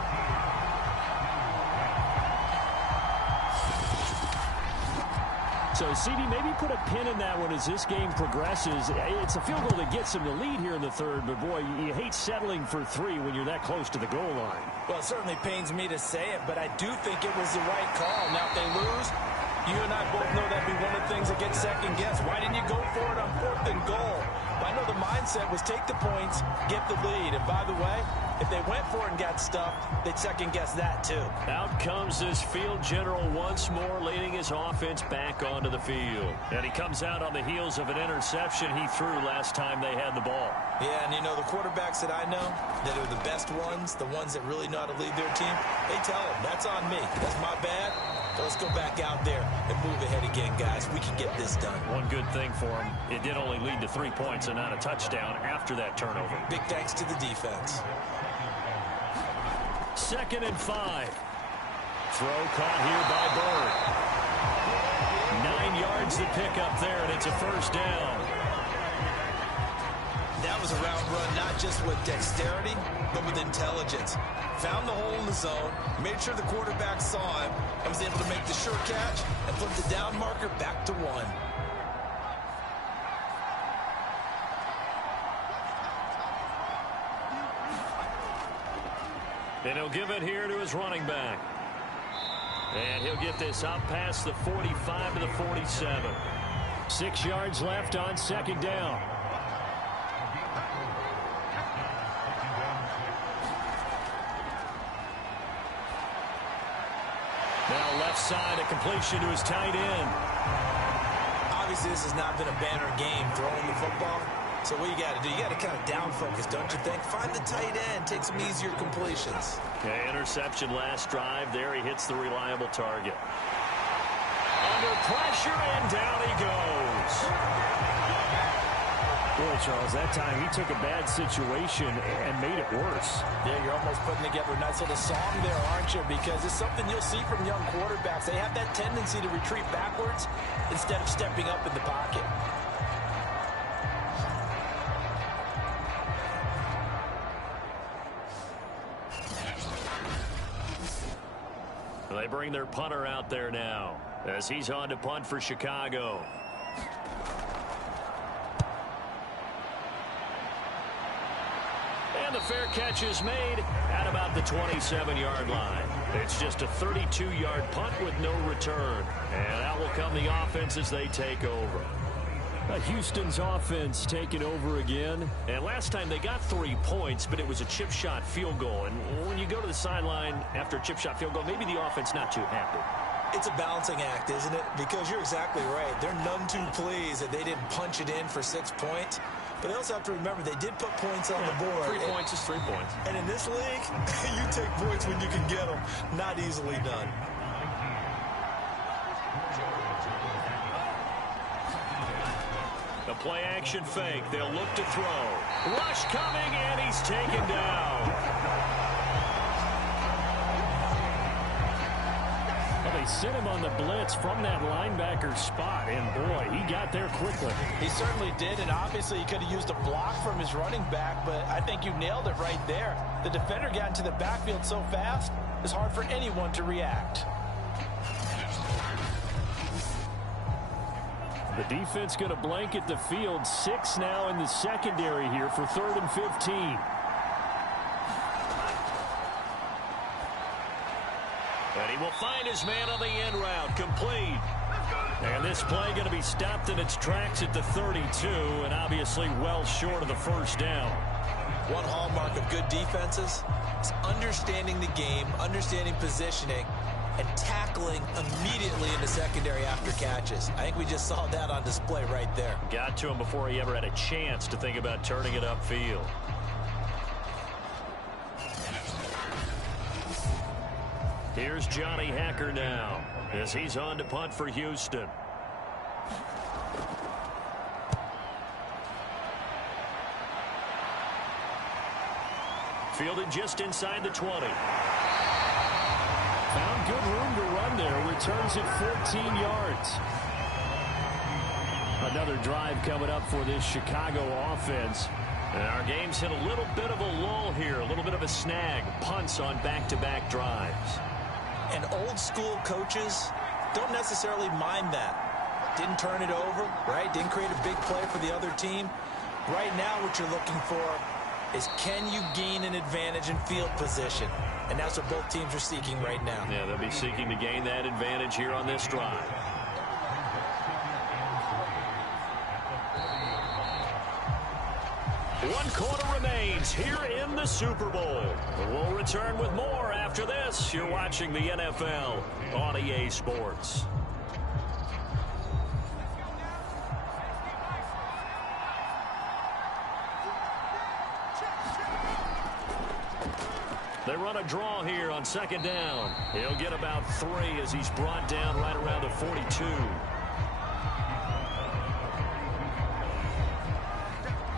So, CD, maybe put a pin in that one as this game progresses. It's a field goal that gets them the lead here in the 3rd, but, boy, you hate settling for 3 when you're that close to the goal line. Well, it certainly pains me to say it, but I do think it was the right call. Now, if they lose, you and I both know that'd be one of the things that gets second-guessed. Why didn't you go for it on 4th and goal? But I know the mindset was take the points, get the lead. And, by the way, if they went for it and got stuffed, they'd second-guess that, too. Out comes this field general once more, leading his offense back onto the field. And he comes out on the heels of an interception he threw last time they had the ball. Yeah, and you know, the quarterbacks that I know that are the best ones, the ones that really know how to lead their team, they tell them, that's on me. That's my bad. So let's go back out there and move ahead again, guys. We can get this done. One good thing for him, it did only lead to 3 points and not a touchdown after that turnover. Big thanks to the defense. 2nd and 5. Throw caught here by Bird. 9 yards to pick up there, and it's a 1st down. That was a route run, not just with dexterity, but with intelligence. Found the hole in the zone, made sure the quarterback saw him, and was able to make the sure catch and flip the down marker back to 1. And he'll give it here to his running back. And he'll get this out past the 45 to the 47. 6 yards left on 2nd down. Now left side, a completion to his tight end. Obviously, this has not been a banner game throwing the football. So what you got to do, you got to kind of down focus, don't you think? Find the tight end, take some easier completions. Okay, interception last drive. There he hits the reliable target. Under pressure, and down he goes. Boy, Charles, that time he took a bad situation and made it worse. Yeah, you're almost putting together a nice little song there, aren't you? Because it's something you'll see from young quarterbacks. They have that tendency to retreat backwards instead of stepping up in the pocket. They bring their punter out there now as he's on to punt for Chicago. And the fair catch is made at about the 27-yard line. It's just a 32-yard punt with no return. And out will come the offense as they take over. Houston's offense taking over again. And last time they got 3 points, but it was a chip shot field goal. And when you go to the sideline after a chip shot field goal, maybe the offense not too happy. It's a balancing act, isn't it? Because you're exactly right. They're none too pleased that they didn't punch it in for 6 points. But they also have to remember they did put points on the board. 3 points is 3 points. And in this league, you take points when you can get them. Not easily done. The play action fake. They'll look to throw. Rush coming, and he's taken down. Well, they sent him on the blitz from that linebacker spot, and boy, he got there quickly. He certainly did, and obviously he could have used a block from his running back, but I think you nailed it right there. The defender got into the backfield so fast, it's hard for anyone to react. The defense going to blanket the field. 6 now in the secondary here for 3rd and 15. And he will find his man on the end route. Complete. And this play going to be stopped in its tracks at the 32, and obviously well short of the first down. One hallmark of good defenses is understanding the game, understanding positioning, and tackling immediately in the secondary after catches. I think we just saw that on display right there. Got to him before he ever had a chance to think about turning it upfield. Here's Johnny Hacker now as he's on to punt for Houston. Fielded just inside the 20. Found good room to run there. Returns it 14 yards. Another drive coming up for this Chicago offense. And our game's hit a little bit of a lull here, a little bit of a snag. Punts on back-to-back drives. And old school coaches don't necessarily mind that. Didn't turn it over, right? Didn't create a big play for the other team. Right now what you're looking for is, can you gain an advantage in field position? And that's what both teams are seeking right now. Yeah, they'll be seeking to gain that advantage here on this drive. One quarter remains here in the Super Bowl. We'll return with more after this. You're watching the NFL on EA Sports. They run a draw here on 2nd down. He'll get about 3 as he's brought down right around the 42.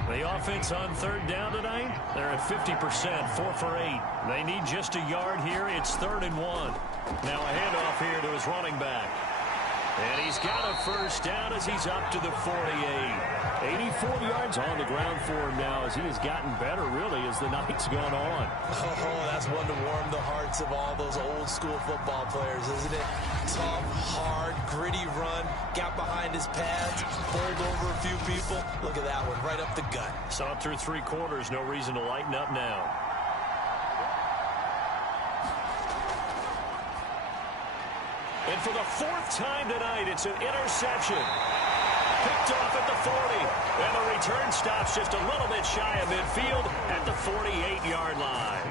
The offense on 3rd down tonight, they're at 50%, 4 for 8. They need just a yard here. It's 3rd and 1. Now a handoff here to his running back. And he's got a first down as he's up to the 48. 84 yards on the ground for him now as he has gotten better, really, as the night's gone on. Oh, that's one to warm the hearts of all those old school football players, isn't it? Tough, hard, gritty run, got behind his pads, bowled over a few people. Look at that one, right up the gut. Saw it through 3 quarters, no reason to lighten up now. And for the 4th time tonight, it's an interception. Picked off at the 40. And the return stops just a little bit shy of midfield at the 48-yard line.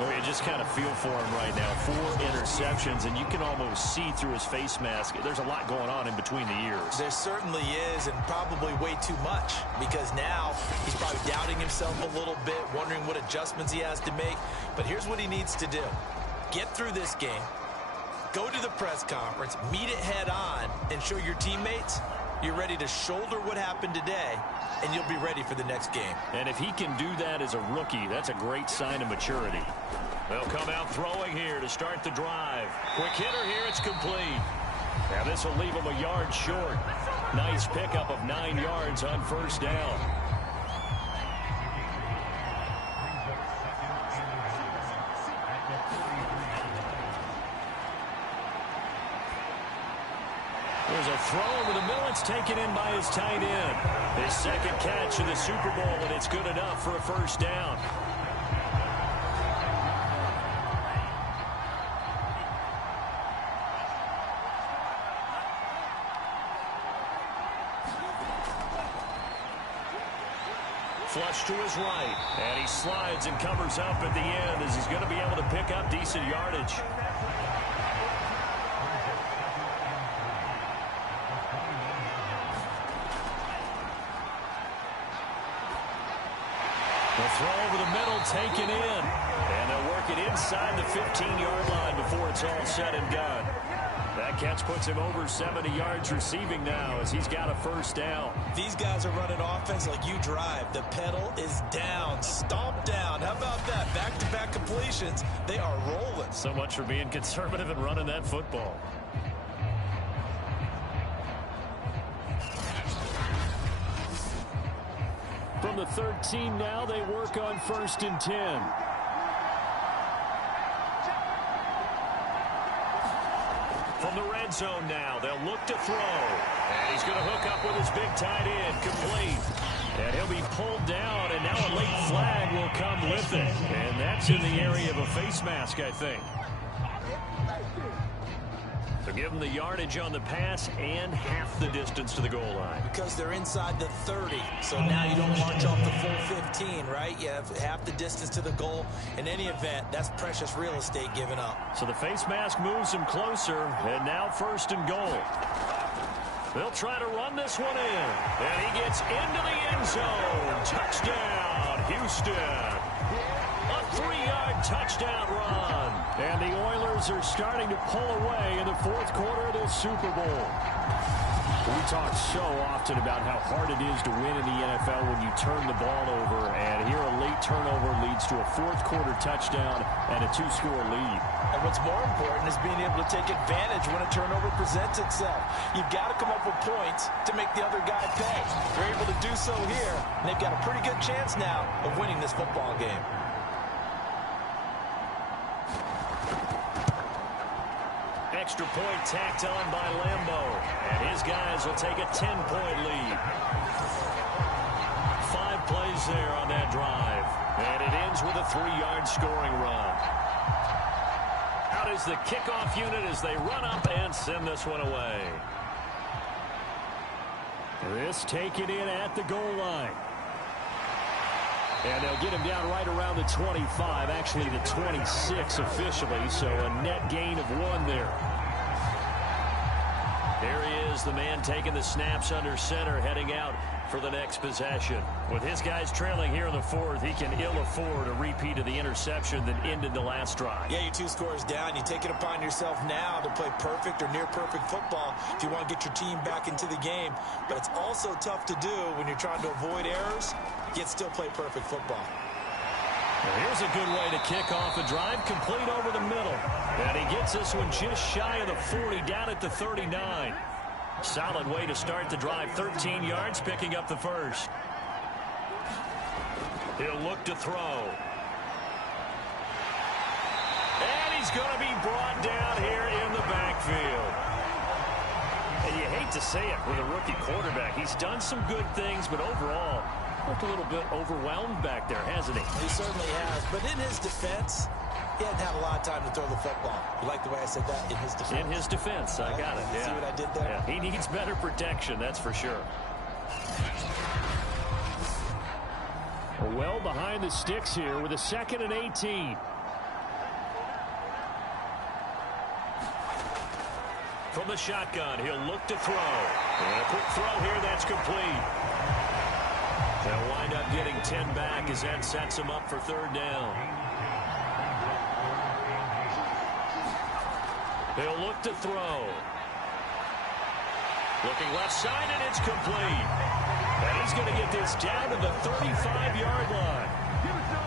Well, you just kind of feel for him right now. 4 interceptions, and you can almost see through his face mask. There's a lot going on in between the ears. There certainly is, and probably way too much, because now he's probably doubting himself a little bit, wondering what adjustments he has to make. But here's what he needs to do. Get through this game. Go to the press conference, meet it head on, and show your teammates you're ready to shoulder what happened today, and you'll be ready for the next game. And if he can do that as a rookie, that's a great sign of maturity. They'll come out throwing here to start the drive. Quick hitter here, it's complete. Now this will leave him a yard short. Nice pickup of 9 yards on 1st down. There's a throw over the middle. It's taken in by his tight end. His 2nd catch in the Super Bowl, and it's good enough for a 1st down. Flush to his right. And he slides and covers up at the end as he's going to be able to pick up decent yardage. The throw over the middle taken in. And they'll work it inside the 15-yard line before it's all said and done. That catch puts him over 70 yards receiving now as he's got a first down. These guys are running offense like you drive. The pedal is down, stomp down. How about that? Back-to-back completions. They are rolling. So much for being conservative and running that football. From the 13 now, they work on 1st and 10. From the red zone now, they'll look to throw. And he's going to hook up with his big tight end, complete. And he'll be pulled down, and now a late flag will come with it. And that's in the area of a face mask, I think. So give them the yardage on the pass and half the distance to the goal line. Because they're inside the 30. So now you don't march off the full 15, right? You have half the distance to the goal. In any event, that's precious real estate given up. So the face mask moves him closer, and now 1st and goal. They'll try to run this one in. And he gets into the end zone. Touchdown, Houston. A 3-yard touchdown run. And the Oilers are starting to pull away in the 4th quarter of this Super Bowl. We talk so often about how hard it is to win in the NFL when you turn the ball over. And here a late turnover leads to a 4th quarter touchdown and a 2-score lead. And what's more important is being able to take advantage when a turnover presents itself. You've got to come up with points to make the other guy pay. They're able to do so here, and they've got a pretty good chance now of winning this football game. Extra point tacked on by Lambeau. And his guys will take a 10-point lead. 5 plays there on that drive. And it ends with a 3-yard scoring run. Out is the kickoff unit as they run up and send this one away. This taken in at the goal line. And they'll get him down right around the 25, actually the 26 officially, so a net gain of 1 there. Here he is, the man taking the snaps under center, heading out for the next possession. With his guys trailing here in the 4th, he can ill afford a repeat of the interception that ended the last drive. Yeah, you're 2 scores down. You take it upon yourself now to play perfect or near perfect football if you want to get your team back into the game. But it's also tough to do when you're trying to avoid errors, yet still play perfect football. Well, here's a good way to kick off a drive, complete over the middle. And he gets this one just shy of the 40, down at the 39. Solid way to start the drive. 13 yards, picking up the first. He'll look to throw. And he's going to be brought down here in the backfield. And you hate to say it with a rookie quarterback. He's done some good things, but overall, looked a little bit overwhelmed back there, hasn't he? He certainly has. But in his defense, he hadn't had a lot of time to throw the football. You like the way I said that? In his defense. In his defense, I got it. Yeah. See what I did there? Yeah. He needs better protection, that's for sure. Well behind the sticks here with a 2nd and 18. From the shotgun, he'll look to throw. And a quick throw here, that's complete. They'll wind up getting 10 back as that sets him up for 3rd down. He'll look to throw. Looking left side, and it's complete. And he's going to get this down to the 35-yard line.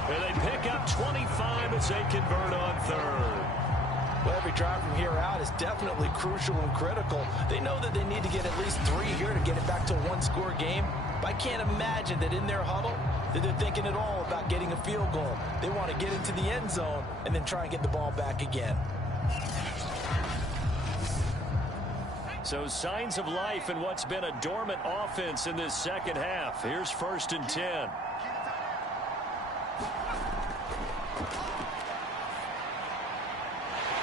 And they pick up 25 as they convert on 3rd. Well, every drive from here out is definitely crucial and critical. They know that they need to get at least 3 here to get it back to a 1-score game. But I can't imagine that in their huddle that they're thinking at all about getting a field goal. They want to get into the end zone and then try and get the ball back again. So signs of life in what's been a dormant offense in this 2nd half. Here's 1st and 10.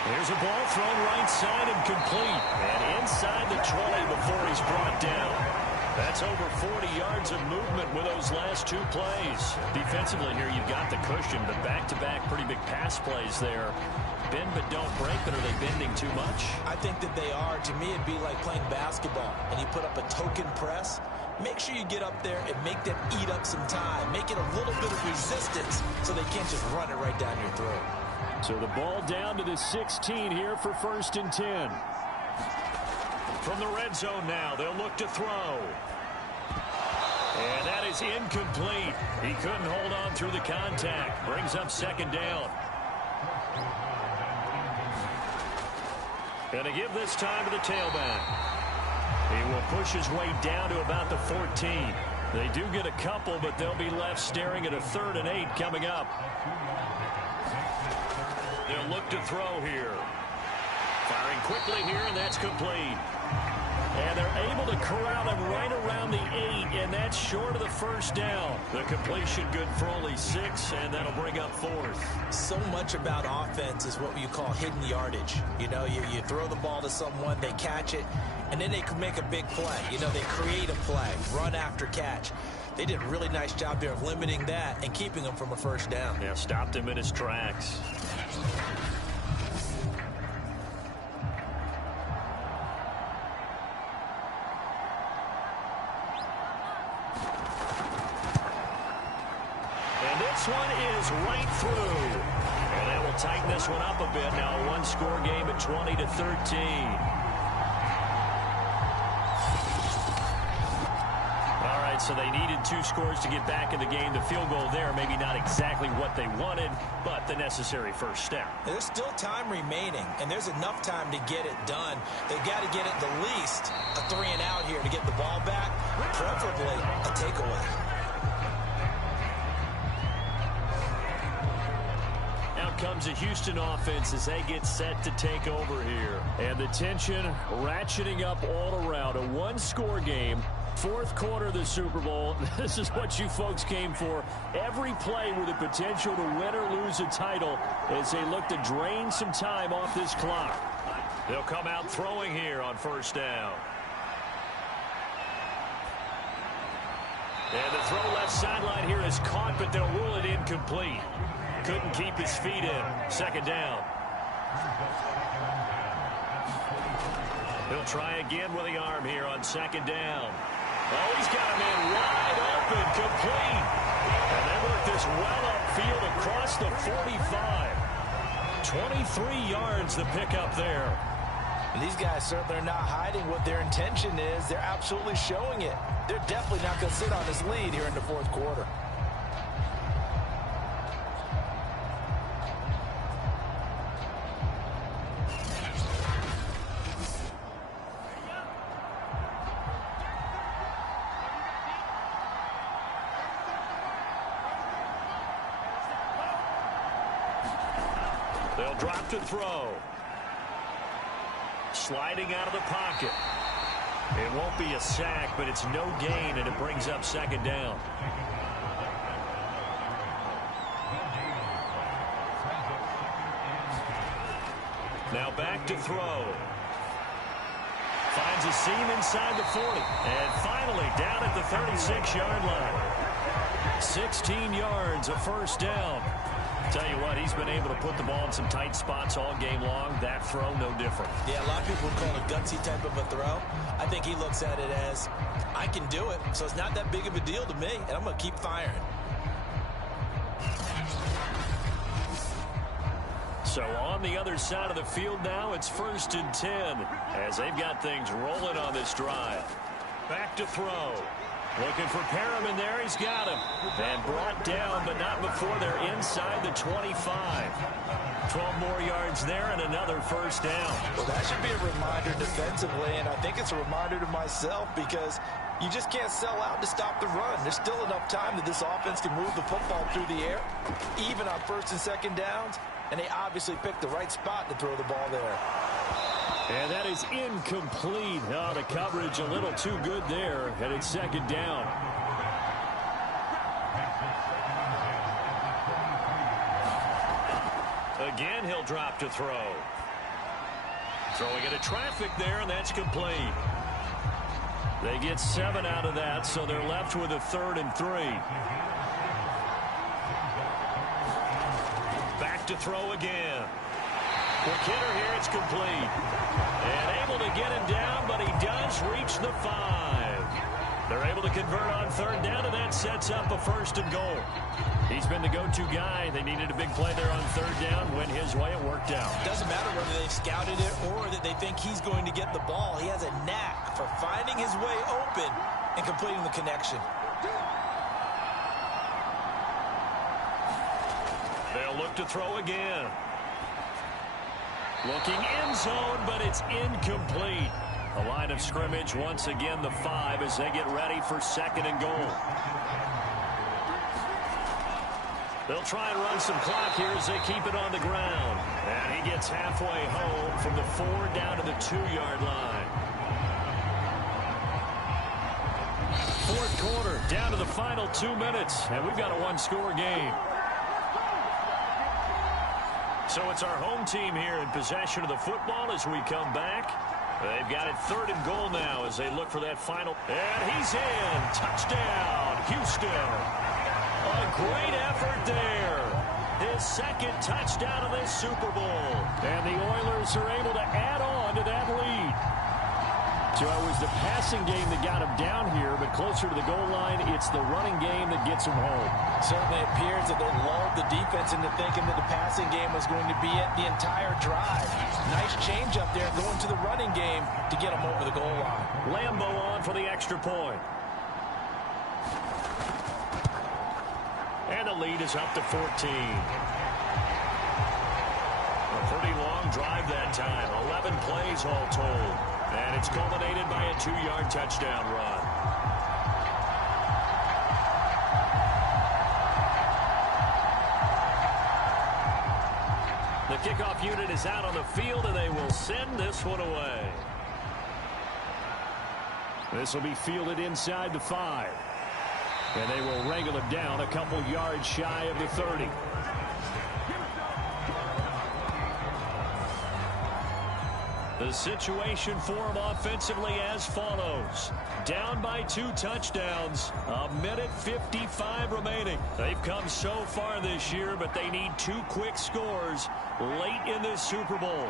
Here's a ball thrown right side and complete. And inside the 20 before he's brought down. That's That's over 40 yards of movement with those last two plays. Defensively here, you've got the cushion, but back-to-back pretty big pass plays there. Bend but don't break, but are they bending too much? I think that they are. To me, it'd be like playing basketball, and you put up a token press. Make sure you get up there and make them eat up some time. Make it a little bit of resistance so they can't just run it right down your throat. So the ball down to the 16 here for 1st and 10. From the red zone now, they'll look to throw. And that is incomplete. He couldn't hold on through the contact. Brings up 2nd down. Going to give this time to the tailback. He will push his way down to about the 14. They do get a couple, but they'll be left staring at a 3rd and 8 coming up. They'll look to throw here. Firing quickly here, and that's complete. And they're able to corral him right around the 8, and that's short of the 1st down. The completion good for only 6, and that'll bring up 4th. So much about offense is what you call hidden yardage. You know, you throw the ball to someone, they catch it, and then they can make a big play. You know, they create a play, run after catch. They did a really nice job there of limiting that and keeping him from a 1st down. Yeah, stopped him in his tracks. This one is right through. And that will tighten this one up a bit now. A one-score game at 20-13. All right, so they needed 2 scores to get back in the game. The field goal there, maybe not exactly what they wanted, but the necessary first step. There's still time remaining, and there's enough time to get it done. They've got to get it the least a 3 and out here to get the ball back, preferably a takeaway. Comes a Houston offense as they get set to take over here. And the tension ratcheting up all around. A one-score game. 4th quarter of the Super Bowl. This is what you folks came for. Every play with the potential to win or lose a title as they look to drain some time off this clock. They'll come out throwing here on 1st down. And the throw left sideline here is caught, but they'll rule it incomplete. Couldn't keep his feet in. 2nd down. He'll try again with the arm here on 2nd down. Oh, he's got him in wide open, complete. And they work this well upfield across the 45. 23 yards the pickup there. And these guys certainly are not hiding what their intention is. They're absolutely showing it. They're definitely not going to sit on this lead here in the 4th quarter. They'll drop to throw. Sliding out of the pocket. It won't be a sack, but it's no gain, and it brings up 2nd down. Now back to throw. Finds a seam inside the 40. And finally down at the 36-yard line. 16 yards, a 1st down. Tell you what, he's been able to put the ball in some tight spots all game long. That throw, no different. Yeah, a lot of people would call it a gutsy type of a throw. I think he looks at it as, I can do it, so it's not that big of a deal to me, and I'm going to keep firing. So on the other side of the field now, it's 1st and 10 as they've got things rolling on this drive. Back to throw. Looking for Perriman there. He's got him. And brought down, but not before they're inside the 25. 12 more yards there and another 1st down. Well, that should be a reminder defensively, and I think it's a reminder to myself because you just can't sell out to stop the run. There's still enough time that this offense can move the football through the air, even on 1st and 2nd downs, and they obviously picked the right spot to throw the ball there. And that is incomplete. Oh, the coverage a little too good there, and it's 2nd down. Again, he'll drop to throw. Throwing into traffic there, and that's complete. They get 7 out of that, so they're left with a 3rd and 3. Back to throw again. Quick hitter here, it's complete. And able to get him down, but he does reach the 5. They're able to convert on 3rd down, and that sets up a 1st and goal. He's been the go-to guy. They needed a big play there on 3rd down. Went his way, it worked out. Doesn't matter whether they scouted it or that they think he's going to get the ball. He has a knack for finding his way open and completing the connection. They'll look to throw again. Looking end zone, but it's incomplete. A line of scrimmage, once again, the 5 as they get ready for 2nd and goal. They'll try and run some clock here as they keep it on the ground. And he gets halfway home from the 4 down to the 2-yard line. 4th quarter, down to the final 2 minutes, and we've got a 1-score game. So it's our home team here in possession of the football as we come back. They've got it 3rd and goal now as they look for that final. And he's in. Touchdown, Houston. A great effort there. His 2nd touchdown of this Super Bowl. And the Oilers are able to add on to that lead. So it was the passing game that got him down here, but closer to the goal line, it's the running game that gets him home. Certainly appears that they lulled the defense into thinking that the passing game was going to be it the entire drive. Nice change up there going to the running game to get them over the goal line. Lambo on for the extra point. And the lead is up to 14. A pretty long drive that time. 11 plays all told. And it's culminated by a 2-yard touchdown run. The kickoff unit is out on the field, and they will send this one away. This will be fielded inside the 5. And they will wrangle it down a couple yards shy of the 30. The situation for them offensively as follows. Down by 2 touchdowns. 1:55 remaining. They've come so far this year, but they need 2 quick scores late in this Super Bowl.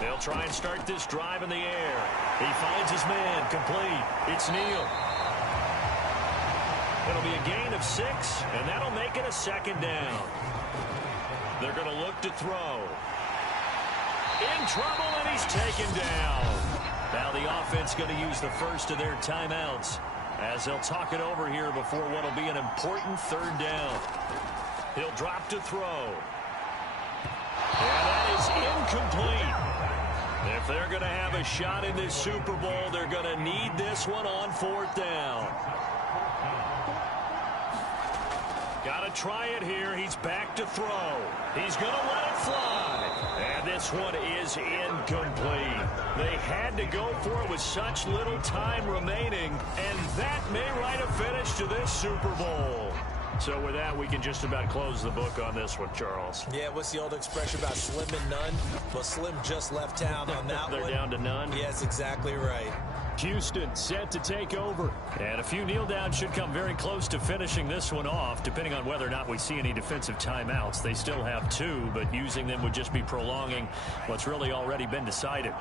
They'll try and start this drive in the air. He finds his man. Complete. It's Neal. It'll be a gain of 6, and that'll make it a 2nd down. They're going to look to throw. In trouble, and he's taken down. Now the offense going to use the first of their timeouts as they'll talk it over here before what will be an important 3rd down. He'll drop to throw. And that is incomplete. If they're going to have a shot in this Super Bowl, they're going to need this one on 4th down. Got to try it here. He's back to throw. He's going to let it fly. And this one is incomplete. They had to go for it with such little time remaining, and that may write a finish to this Super Bowl. So with that, we can just about close the book on this one, Charles. Yeah, what's the old expression about slim and none? Well, Slim just left town on that They're one. down to none. Yes, exactly right. Houston set to take over. And a few kneel downs should come very close to finishing this one off, depending on whether or not we see any defensive timeouts. They still have 2, but using them would just be prolonging what's really already been decided.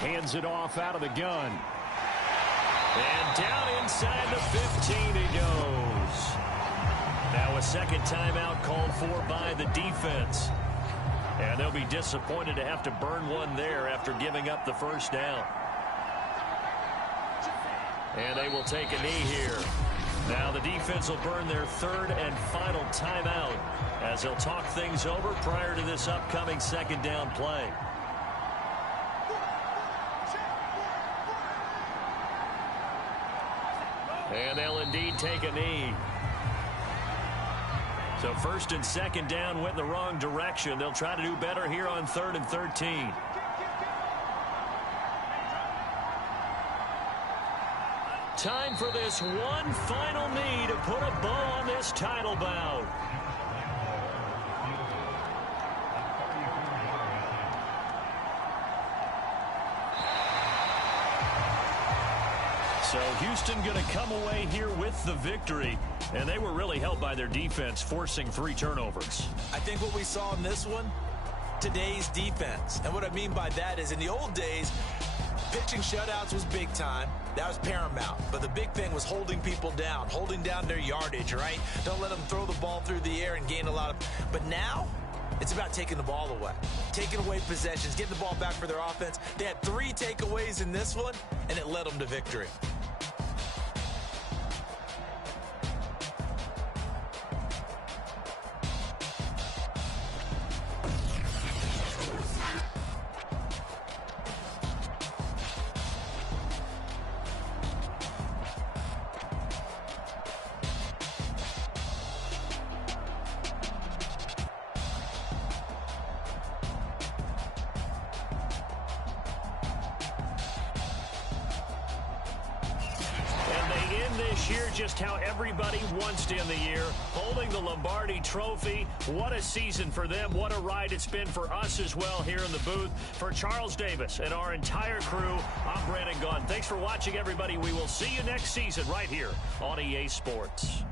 Hands it off out of the gun. And down inside the 15 he goes. Now a 2nd timeout called for by the defense. And they'll be disappointed to have to burn one there after giving up the 1st down. And they will take a knee here. Now the defense will burn their 3rd and final timeout as they'll talk things over prior to this upcoming 2nd down play. And they'll indeed take a knee. So 1st and 2nd down went in the wrong direction. They'll try to do better here on 3rd and 13. Time for this one final knee to put a bow on this title bout. So Houston going to come away here with the victory, and they were really helped by their defense, forcing 3 turnovers. I think what we saw in this one, today's defense. And what I mean by that is in the old days, pitching shutouts was big time. That was paramount. But the big thing was holding people down, holding down their yardage, right? Don't let them throw the ball through the air and gain a lot of... But now, it's about taking the ball away, taking away possessions, getting the ball back for their offense. They had 3 takeaways in this one, and it led them to victory. This year, just how everybody wants to end the year, holding the Lombardi Trophy. What a season for them. What a ride it's been for us as well here in the booth. For Charles Davis and our entire crew, I'm Brandon Gaudin. Thanks for watching, everybody. We will see you next season right here on EA Sports.